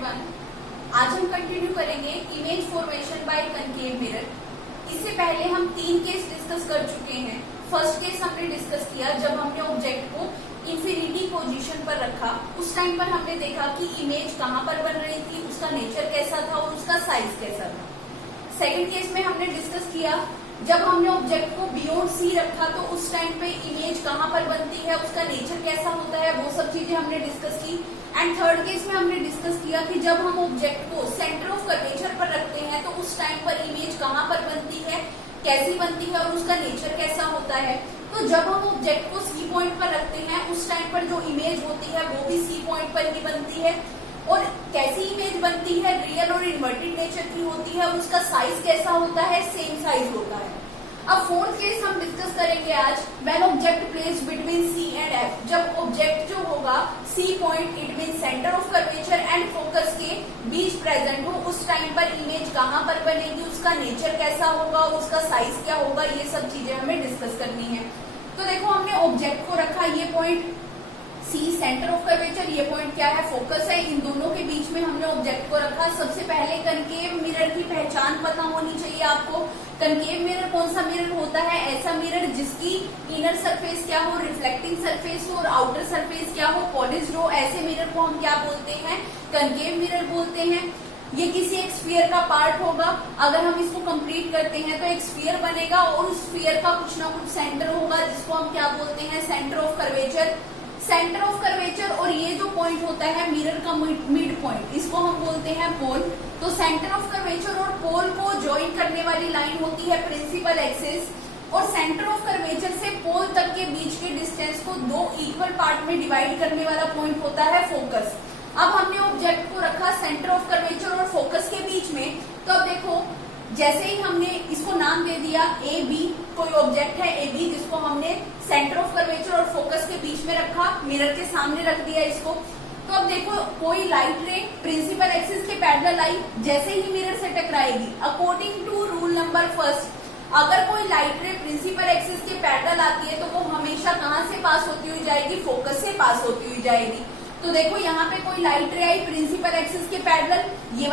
Everyone, आज हम continue करेंगे image formation by concave mirror. इससे पहले हम 3 केस डिस्कस कर चुके हैं। फर्स्ट केस हमने डिस्कस किया जब हमने ऑब्जेक्ट को इंफिनिटी पोजीशन पर रखा। उस टाइम पर हमने देखा कि इमेज कहाँ पर बन रही थी, उसका नेचर कैसा था और उसका साइज कैसा था। सेकंड केस में हमने डिस्कस किया जब हमने ऑब्जेक्ट को बियॉन्ड सी रखा तो उस टाइम पे इमेज कहाँ पर बनती है, उसका नेचर कैसा होता है, वो सब चीजें हमने डिस्कस की। एंड थर्ड केस में हमने डिस्कस किया कि जब हम ऑब्जेक्ट को सेंटर ऑफ कर्वेचर पर रखते हैं तो उस टाइम पर इमेज कहाँ पर बनती है, कैसी बनती है और उसका नेचर कैसा होता है। तो जब हम ऑब्जेक्ट को सी पॉइंट पर रखते हैं उस टाइम पर जो इमेज होती है वो भी सी पॉइंट पर ही बनती है। और कैसी इमेज बनती है, रियल और इन्वर्टेड नेचर की होती है और उसका साइज कैसा होता है, सेम साइज होता है। अब फोर्थ केस हम डिस्कस करेंगे आज, when object place between C and F. जब ऑब्जेक्ट जो होगा C point, it mean centre of curvature and focus के बीच प्रेजेंट हो, उस टाइम पर इमेज कहाँ पर बनेगी, उसका नेचर कैसा होगा, उसका साइज क्या होगा, ये सब चीजें हमें डिस्कस करनी है। तो देखो हमने ऑब्जेक्ट को रखा, ये point C centre of curvature, ये पॉइंट क्या है, फोकस है। इन दोनों के बीच में हमने ऑब्जेक्ट को रखा। सबसे पहले कनकेव मिरर की पहचान पता होनी चाहिए आपको। कनकेव मिरर कौन सा मिरर होता है, ऐसा मिरर जिसकी इनर सरफेस क्या हो, रिफ्लेक्टिंग सरफेस हो और आउटर सरफेस क्या हो, पॉलिश्ड हो। ऐसे मिरर को हम क्या बोलते हैं, कनकेव मिरर बोलते हैं। ये किसी एक स्फीयर का पार्ट होगा। अगर हम इसको कंप्लीट करते हैं तो एक स्फीयर बनेगा और उस स्फीयर का कुछ ना कुछ सेंटर होगा जिसको हम क्या बोलते हैं, centre of curvature. Centre of curvature और ये जो पॉइंट होता है मिरर का मिड पॉइंट, इसको हम बोलते हैं पोल। तो सेंटर ऑफ कर्वेचर और पोल को ज्वाइन करने वाली लाइन होती है प्रिंसिपल एक्सिस। और सेंटर ऑफ कर्वेचर से पोल तक के बीच के डिस्टेंस को 2 इक्वल पार्ट में डिवाइड करने वाला पॉइंट होता है फोकस। अब हमने ऑब्जेक्ट को रखा सेंटर ऑफ कर्वेचर और फोकस के बीच में। तो अब देखो, जैसे ही हमने इसको नाम दे दिया ए बी, कोई ऑब्जेक्ट है ए बी जिसको हमने सेंटर ऑफ कर्वेचर और फोकस के बीच में रखा, मिरर के सामने रख दिया इसको। तो अब देखो कोई लाइट रे प्रिंसिपल एक्सिस के पैरेलल आई, जैसे ही मिरर से टकराएगी, according to rule number first, अगर कोई लाइट रे प्रिंसिपल एक्सिस के पैरेलल आती है तो वो हमेशा कहाँ से पास होती हुई जाएगी, फोकस से पास होती हुई जाएगी। तो देखो यहाँ पे कोई लाइट रे आई प्रिंसिपल एक्सिस के पैरेलल, ये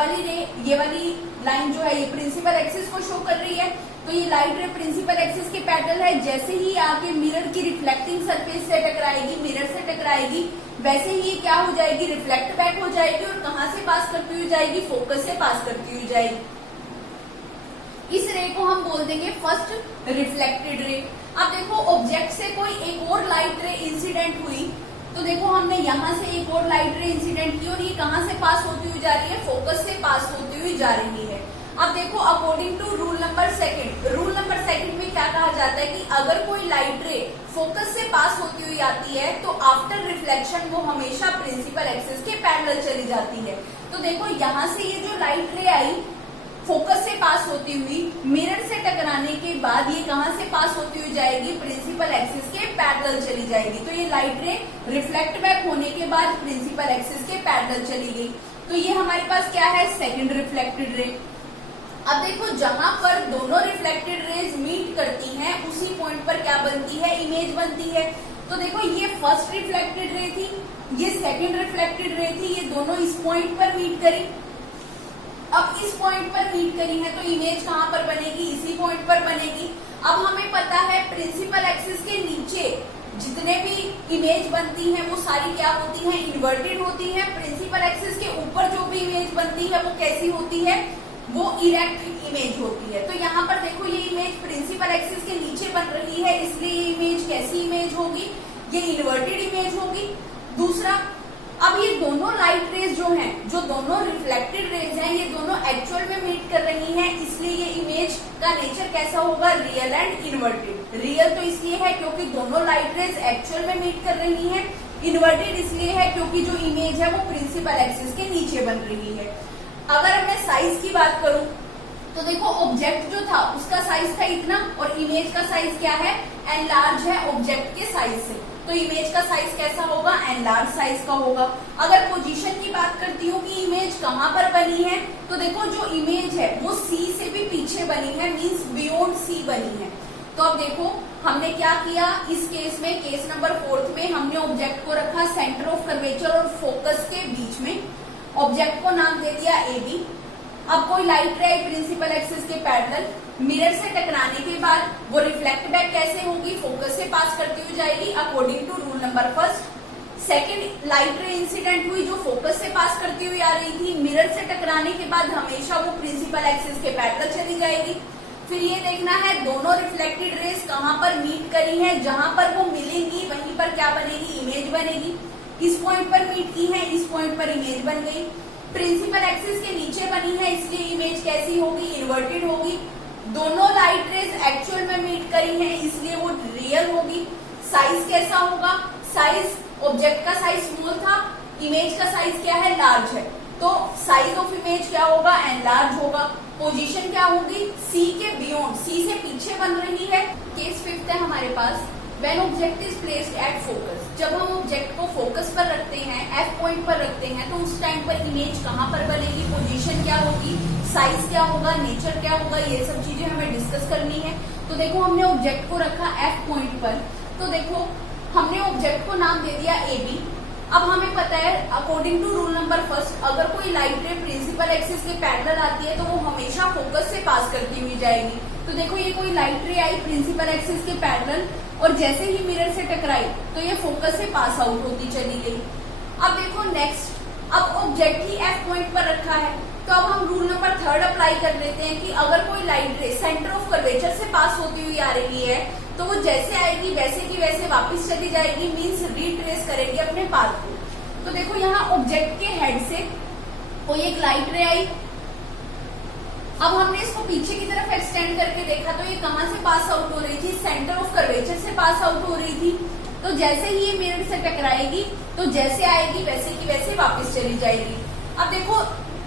वाली लाइन जो है ये प्रिंसिपल एक्सिस को शो कर रही है। तो ये लाइट रे प्रिंसिपल एक्सिस के पैरेलल है। जैसे ही आके मिरर की रिफ्लेक्टिंग सरफेस से टकराएगी, मिरर से टकराएगी, वैसे ही ये क्या हो जाएगी, रिफ्लेक्ट बैक हो जाएगी और कहाँ से पास करती हुई जाएगी, फोकस से पास करती हुई जाएगी। इस रे को हम बोल देंगे फर्स्ट रिफ्लेक्टेड रे। अब देखो ऑब्जेक्ट से कोई एक और लाइट रे इंसिडेंट हुई, तो देखो हमने यहाँ से एक और लाइट रे इंसिडेंट की और ये कहाँ से पास होती हुई जा रही है, फोकस से पास होती हुई जा रही है। अब देखो according to rule number second, rule number second में क्या कहा जाता है कि अगर कोई लाइट रे फोकस से पास होती हुई आती है तो आफ्टर रिफ्लेक्शन वो हमेशा प्रिंसिपल एक्सिस के पैरेलल चली जाती है। तो देखो यहाँ से ये जो लाइट रे आई फोकस से पास होती हुई, मिरर से टकराने के बाद ये कहाँ से पास होती हुई जाएगी, प्रिंसिपल एक्सिस के पैरेलल चली जाएगी। तो ये लाइट रे रिफ्लेक्ट बैक होने के बाद प्रिंसिपल एक्सिस के पैरेलल चली गई। तो ये हमारे पास क्या है, सेकंड रिफ्लेक्टेड रे। अब देखो जहां पर दोनों रिफ्लेक्टेड रेज मीट करती हैं उसी पॉइंट पर क्या बनती है, इमेज बनती है। तो देखो ये फर्स्ट रिफ्लेक्टेड रे थी, ये सेकंड रिफ्लेक्टेड रे थी, ये दोनों इस पॉइंट पर मीट करी। अब इस पॉइंट पर मीट करी है तो इमेज कहाँ पर बनेगी, इसी पॉइंट पर बनेगी। अब हमें पता है प्रिंसिपल एक्सिस के नीचे जितने भी इमेज बनती हैं वो सारी क्या होती हैं, इन्वर्टेड होती हैं। प्रिंसिपल एक्सिस के ऊपर जो भी इमेज बनती है वो कैसी होती है, वो इरेक्ट इमेज होती है। तो यहाँ पर देखो ये इमेज प्रिंसिपल एक्सिस के नीचे बन रही है, इसलिए ये इमेज कैसी इमेज होगी, ये इन्वर्टेड इमेज होगी। दूसरा, अब ये दोनों लाइट रेज जो हैं, जो दोनों रिफ्लेक्टेड रेज हैं, ये दोनों एक्चुअल में मीट कर रही हैं, इसलिए ये इमेज का नेचर कैसा होगा, रियल एंड इन्वर्टेड। रियल तो इसलिए है क्योंकि दोनों लाइट रेज एक्चुअल में मीट कर रही हैं, इन्वर्टेड इसलिए है क्योंकि जो इमेज है वो प्रिंसिपल एक्सिस के नीचे बन रही है। अगर मैं साइज की बात करूं तो देखो ऑब्जेक्ट जो था उसका साइज था इतना और इमेज का साइज क्या है, एनलार्ज है ऑब्जेक्ट के साइज से। तो इमेज का साइज कैसा होगा, एनलार्ज साइज का होगा। अगर पोजीशन की बात करती हूँ कि इमेज कहाँ पर बनी है, तो देखो जो इमेज है वो सी से भी पीछे बनी है, मींस बियॉन्ड सी बनी है। तो अब देखो हमने क्या किया इस केस में, केस नंबर 4 में हमने ऑब्जेक्ट को रखा सेंटर ऑफ कर्वेचर और फोकस के बीच में। ऑब्जेक्ट को नाम दे दिया ए बी। अब कोई लाइट रे प्रिंसिपल एक्सिस के पैरेलल मिरर से टकराने के बाद वो रिफ्लेक्ट बैक कैसे होगी, फोकस से पास करती हुई जाएगी according to rule number first. Second, light ray incident हुई जो फोकस से पास करती हुई आ रही थी, मिरर से टकराने के बाद हमेशा वो प्रिंसिपल एक्सिस के पैरेलल चली जाएगी। फिर ये देखना है दोनों रिफ्लेक्टेड रेस कहाँ पर मीट करी है, जहां पर वो मिलेंगी वहीं पर क्या बनेगी, इमेज बनेगी। इस पॉइंट पर मीट की है, इस पॉइंट पर इमेज बन गई। प्रिंसिपल एक्सिस के नीचे बनी है इसलिए इमेज कैसी होगी, इन्वर्टेड होगी। दोनों लाइट रेस एक्चुअल में मीट करी है इसलिए वो रियल होगी। साइज कैसा होगा, साइज ऑब्जेक्ट का साइज स्मॉल था, इमेज का साइज क्या है, लार्ज है, तो साइज ऑफ इमेज क्या होगा, एनलार्ज होगा। पोजीशन क्या होगी, सी के बियॉन्ड, सी से पीछे बन रही है। केस फिफ्थ है हमारे पास, when object is placed at focus, जब हम ऑब्जेक्ट को फोकस पर रखते हैं, एफ पॉइंट पर रखते हैं, तो उस टाइम पर इमेज कहाँ पर बनेगी, पोजीशन क्या होगी, साइज क्या होगा, नेचर क्या होगा, ये सब चीजें हमें डिस्कस करनी है। तो देखो हमने ऑब्जेक्ट को रखा एफ पॉइंट पर, तो देखो हमने ऑब्जेक्ट को नाम दे दिया ए बी। अब हमें पता है according to rule number first, अगर कोई लाइट रे प्रिंसिपल एक्सिस के पैरेलल आती है तो वो हमेशा फोकस से पास करती हुई जाएगी। तो देखो ये कोई लाइट रे आई प्रिंसिपल एक्सिस के पैरेलल और जैसे ही मिरर से टकराई तो ये फोकस से पास आउट होती चली गई। अब देखो नेक्स्ट, अब ऑब्जेक्ट ही एफ पॉइंट पर रखा है तो अब हम रूल नंबर थर्ड अप्लाई कर लेते हैं कि अगर कोई लाइट रे सेंटर ऑफ कर्वेचर से पास होती हुई आ रही है तो वो जैसे आएगी वैसे की वैसे वापस चली जाएगी, मींस रिट्रेस करेगी अपने पाथ को। तो देखो यहाँ ऑब्जेक्ट के हेड से कोई एक लाइट रे आई, अब हमने इसको पीछे की तरफ एक्सटेंड करके देखा तो ये कहाँ से पास आउट हो रही थी, सेंटर ऑफ कर्वेचर से पास आउट हो रही थी। तो जैसे ही ये मिरर से टकराएगी तो जैसे आएगी वैसे की वैसे वापस चली जाएगी। अब देखो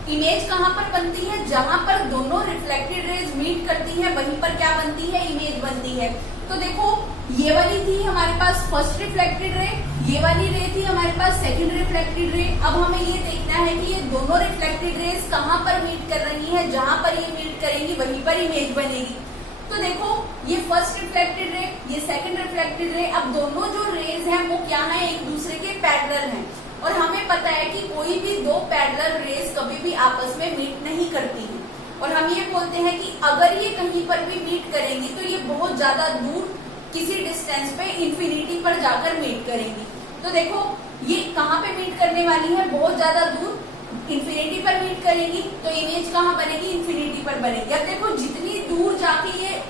इमेज कहाँ पर बनती है, जहां पर दोनों रिफ्लेक्टेड रेज मीट करती है वहीं पर क्या बनती है, इमेज बनती है। तो देखो ये वाली थी हमारे पास फर्स्ट रिफ्लेक्टेड रे, ये वाली रे थी हमारे पास सेकंड रिफ्लेक्टेड रे। अब हमें ये देखना है कि ये दोनों रिफ्लेक्टेड रेज कहाँ पर मीट कर रही है, जहां पर ये मीट करेंगी वहीं पर इमेज बनेगी। तो देखो ये फर्स्ट रिफ्लेक्टेड रे, ये सेकंड रिफ्लेक्टेड रे, अब दोनों जो रेज हैं वो क्या है, एक दूसरे के पैरेलल हैं। और हमें पता है कि कोई भी दो पैरेलल रेज कभी भी आपस में मीट नहीं करती है। और हम ये बोलते हैं कि अगर ये कहीं पर भी मीट करेंगी तो ये बहुत ज्यादा दूर किसी डिस्टेंस पे इंफिनिटी पर जाकर मीट करेंगी। तो देखो ये कहाँ पे मीट करने वाली है, बहुत ज्यादा दूर इंफिनिटी पर मीट करेंगी, तो इमेज कहाँ बनेगी, इंफिनिटी पर बनेगी। अब देखो जितनी दूर जाके ये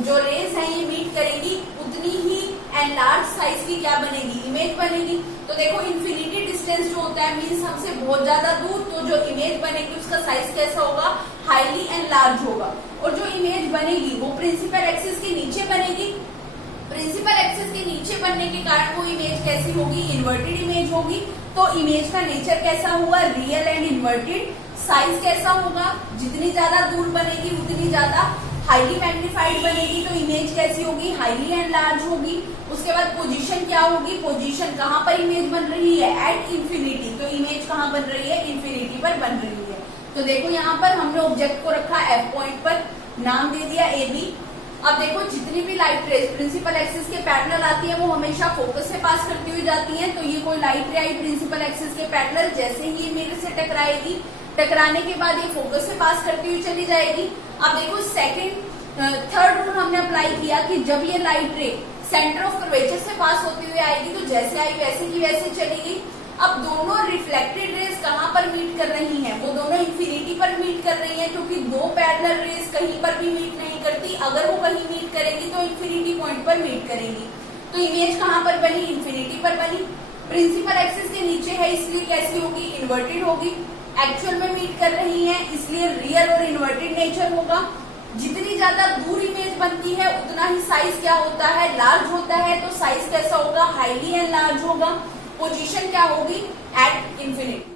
जो रेज है ये मीट करेंगी उतनी ही एनलार्ज साइज की क्या बनेगी, इमेज बनेगी। तो देखो इंफिनिटी डिस्टेंस जो होता है मीन्स हमसे बहुत ज्यादा दूर, तो जो इमेज बनेगी उसका साइज कैसा होगा, हाईली एनलार्ज होगा। और जो इमेज बनेगी वो प्रिंसिपल एक्सिस के नीचे बनेगी। प्रिंसिपल एक्सिस के नीचे बनने के कारण वो इमेज कैसी होगी, इन्वर्टेड इमेज होगी। तो इमेज का नेचर कैसा हुआ, रियल एंड इन्वर्टेड। साइज कैसा होगा, जितनी ज्यादा दूर बनेगी उतनी ज्यादा हाईली मैग्निफाइड बनेगी, तो इमेज कैसी होगी, हाईली एनलार्ज होगी। उसके बाद पोजीशन क्या होगी, पोजीशन कहाँ पर इमेज बन रही है, एट इंफिनिटी, तो इमेज कहाँ बन रही है, इंफिनिटी पर बन रही है। तो देखो यहाँ पर हमने ऑब्जेक्ट को रखा एफ पॉइंट पर, नाम दे दिया ए बी। अब देखो जितनी भी लाइट रेज प्रिंसिपल एक्सिस के पैरेलल आती है वो हमेशा फोकस से पास करती हुई जाती है। तो ये कोई लाइट रे आई प्रिंसिपल एक्सिस के पैरेलल, जैसे ही मिरर से टकराएगी, टकराने के बाद ये फोकस से पास करती हुई चली जाएगी। अब देखो थर्ड रूल हमने अप्लाई किया कि जब ये लाइट रे सेंटर ऑफ कर्वेचर से पास होती हुई आएगी तो जैसे आई वैसे की वैसे चली गई। अब दोनों रिफ्लेक्टेड रेज कहाँ पर मीट कर रही हैं, वो दोनों इंफिनिटी पर मीट कर रही हैं, क्योंकि दो पैरेलल रेज कहीं पर भी मीट नहीं करती। अगर वो कहीं मीट करेंगी तो इंफिनिटी पॉइंट पर मीट करेंगी। तो इमेज कहाँ पर बनी, इंफिनिटी पर बनी। प्रिंसिपल एक्सिस के नीचे है इसलिए कैसी होगी, इन्वर्टेड होगी। एक्चुअल में मीट कर रही है इसलिए रियल और इन्वर्टेड नेचर होगा। जितनी ज्यादा दूर इमेज बनती है उतना ही साइज क्या होता है, लार्ज होता है। तो साइज कैसा होगा, हाईली एनलार्ज होगा। पोजीशन क्या होगी, एट इंफिनिटी।